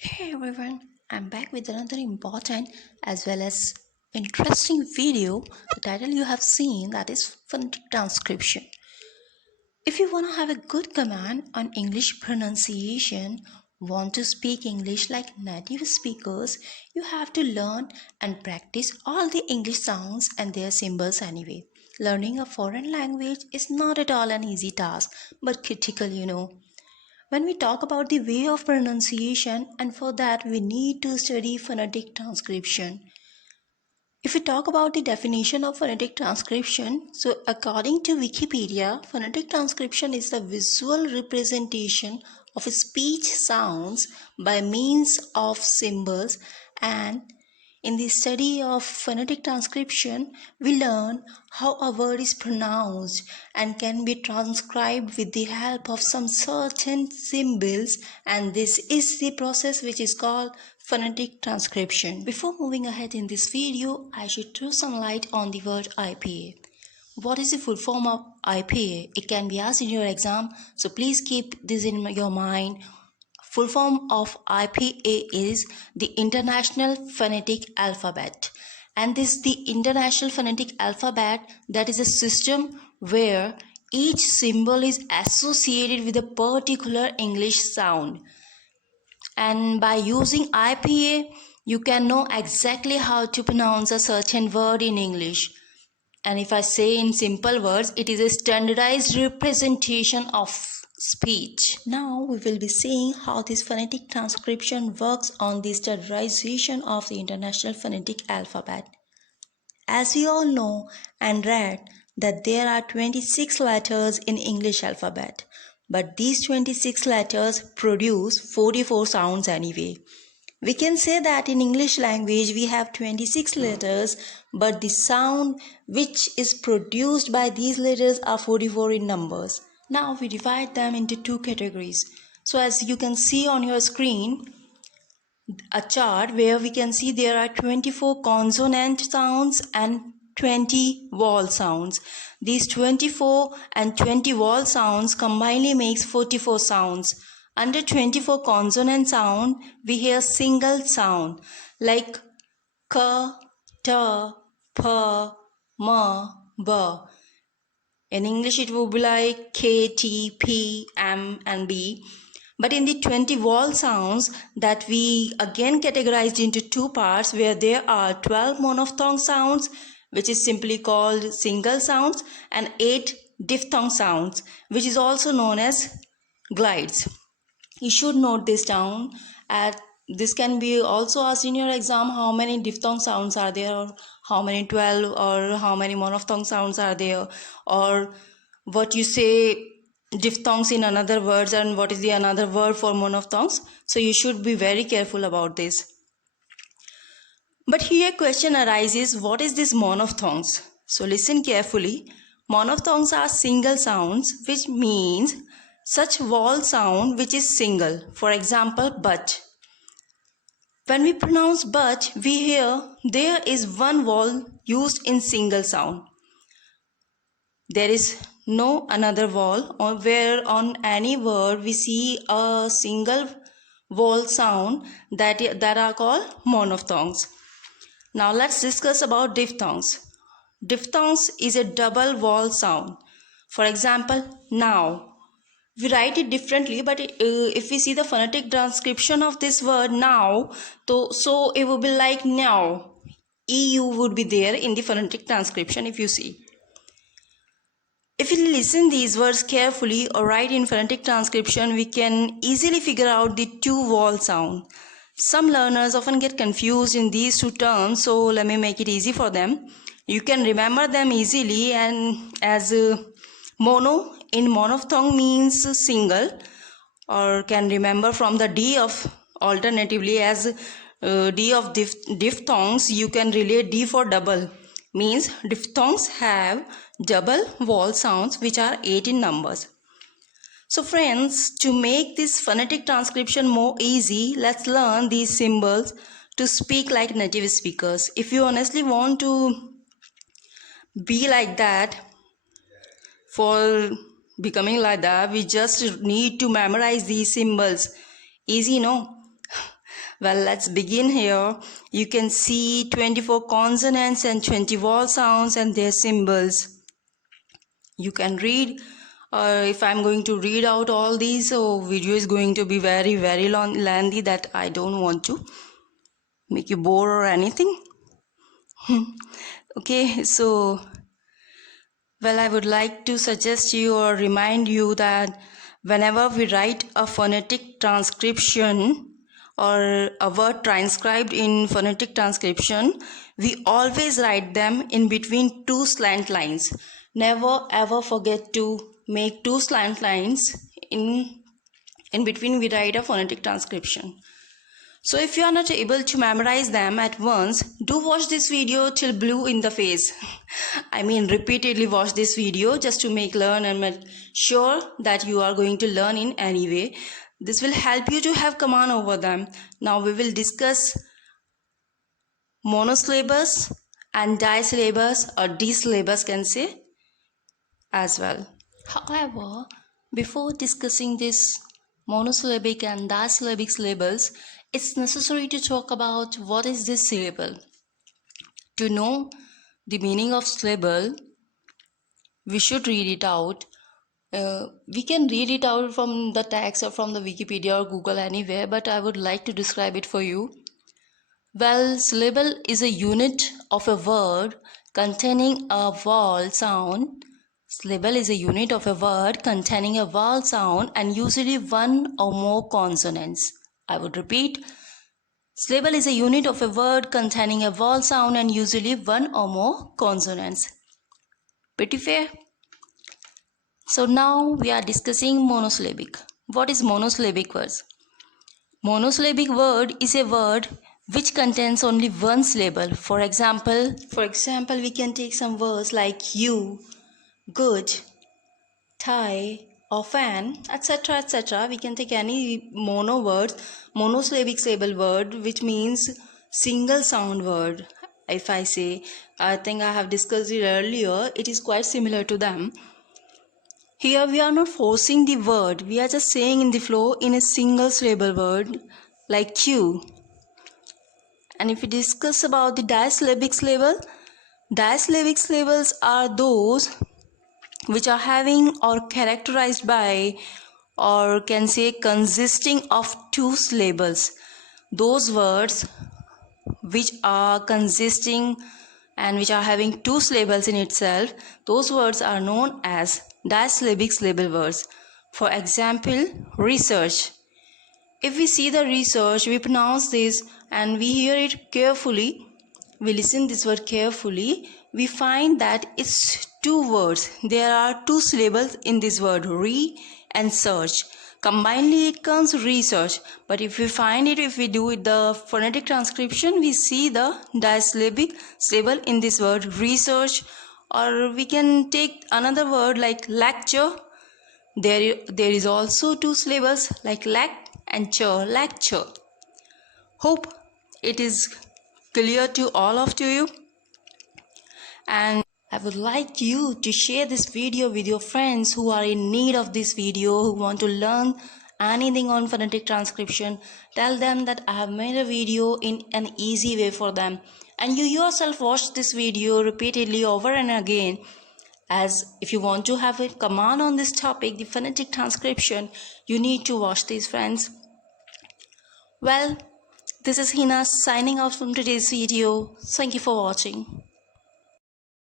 Hey everyone, I'm back with another important as well as interesting video. The title you have seen, that is phonetic transcription. If you want to have a good command on English pronunciation, want to speak English like native speakers, you have to learn and practice all the English sounds and their symbols anyway. Learning a foreign language is not at all an easy task, but critical. When we talk about the way of pronunciation, and for that we need to study phonetic transcription. If we talk about the definition of phonetic transcription, so according to Wikipedia, phonetic transcription is the visual representation of speech sounds by means of symbols, and in the study of phonetic transcription, we learn how a word is pronounced and can be transcribed with the help of some certain symbols, and this is the process which is called phonetic transcription. Before moving ahead in this video, I should throw some light on the word IPA. What is the full form of IPA? It can be asked in your exam, so please keep this in your mind. Full form of IPA is the International Phonetic Alphabet, and this the International Phonetic Alphabet, that is a system where each symbol is associated with a particular English sound, and by using IPA you can know exactly how to pronounce a certain word in English. And if I say in simple words, it is a standardized representation of speech. Now we will be seeing how this phonetic transcription works on the standardization of the International Phonetic Alphabet. As we all know and read that there are 26 letters in English alphabet, but these 26 letters produce 44 sounds anyway. We can say that in English language we have 26 letters, but the sound which is produced by these letters are 44 in numbers. Now we divide them into two categories. So as you can see on your screen, a chart where we can see there are 24 consonant sounds and 20 vowel sounds. These 24 and 20 vowel sounds combinedly makes 44 sounds. Under 24 consonant sound, we hear single sound like k, t, p, m, b. In English, it would be like K, T, P, M, and B. But in the 20 vowel sounds that we again categorized into two parts, where there are 12 monophthong sounds, which is simply called single sounds, and 8 diphthong sounds, which is also known as glides. You should note this down. This can be also asked in your exam, how many diphthong sounds are there, or how many 12, or how many monophthong sounds are there, or what you say diphthongs in another words and what is the another word for monophthongs. So you should be very careful about this. But here question arises, what is this monophthongs? So listen carefully. Monophthongs are single sounds, which means such vowel sound which is single. For example, but. When we pronounce but, we hear there is one vowel used in single sound. There is no another vowel, or where on any word we see a single vowel sound that are called monophthongs. Now let's discuss about diphthongs. Diphthongs is a double vowel sound. For example, now. We write it differently, but if we see the phonetic transcription of this word now, so it would be like now. EU would be there in the phonetic transcription if you see. If you listen these words carefully or write in phonetic transcription, we can easily figure out the two vowel sound. Some learners often get confused in these two terms, so let me make it easy for them. You can remember them easily, and as mono in monophthong means single, or can remember from the D of, alternatively as D of diphthongs, you can relate D for double, means diphthongs have double vowel sounds which are 8 in numbers. So friends, to make this phonetic transcription more easy, let's learn these symbols to speak like native speakers. If you honestly want to be like that, for becoming like that, we just need to memorize these symbols. Easy, no? Well, let's begin here. You can see 24 consonants and 20 vowel sounds and their symbols. You can read, or if I'm going to read out all these, so video is going to be very long, lengthy, that I don't want to make you bored or anything. Okay, so well, I would like to suggest you or remind you that whenever we write a phonetic transcription or a word transcribed in phonetic transcription, we always write them in between two slant lines. Never ever forget to make two slant lines in between we write a phonetic transcription. So if you are not able to memorize them at once, do watch this video till blue in the face. I mean, repeatedly watch this video just to learn and make sure that you are going to learn in any way. This will help you to have command over them. Now we will discuss monosyllables and disyllables, or D-syllables can say as well. However, before discussing this monosyllabic and disyllabic syllables, it's necessary to talk about what is this syllable. To know the meaning of syllable, we should read it out. We can read it out from the text or from the Wikipedia or Google, anywhere, but I would like to describe it for you. Well, syllable is a unit of a word containing a vowel sound. Syllable is a unit of a word containing a vowel sound and usually one or more consonants. I would repeat, syllable is a unit of a word containing a vowel sound and usually one or more consonants. Pretty fair? So now we are discussing monosyllabic. What is monosyllabic words? Monosyllabic word is a word which contains only one syllable. For example, we can take some words like you, good, tie, or fan, etc. etc. We can take any monosyllabic syllable word, which means single sound word. If I say, I think I have discussed it earlier, it is quite similar to them. Here we are not forcing the word, we are just saying in the flow in a single syllable word like you. And if we discuss about the disyllabic syllable, disyllabic syllables are those which are having or characterized by, or can say consisting of two syllables. Those words which are consisting and which are having two syllables in itself, those words are known as disyllabic syllable words. For example, research. If we see the research, we pronounce this and we hear it carefully, we listen this word carefully, we find that it's two words. There are two syllables in this word, re and search. Combinedly it comes research. But if we find it, if we do it the phonetic transcription, we see the disyllabic syllable in this word research. Or we can take another word like lecture. There is also two syllables like lac and cher, lecture. Hope it is clear to all of you. And I would like you to share this video with your friends who are in need of this video, who want to learn anything on phonetic transcription. Tell them that I have made a video in an easy way for them. And you yourself watch this video repeatedly over and again. As if you want to have a command on this topic, the phonetic transcription, you need to watch these, friends. Well, this is Hina signing out from today's video. Thank you for watching.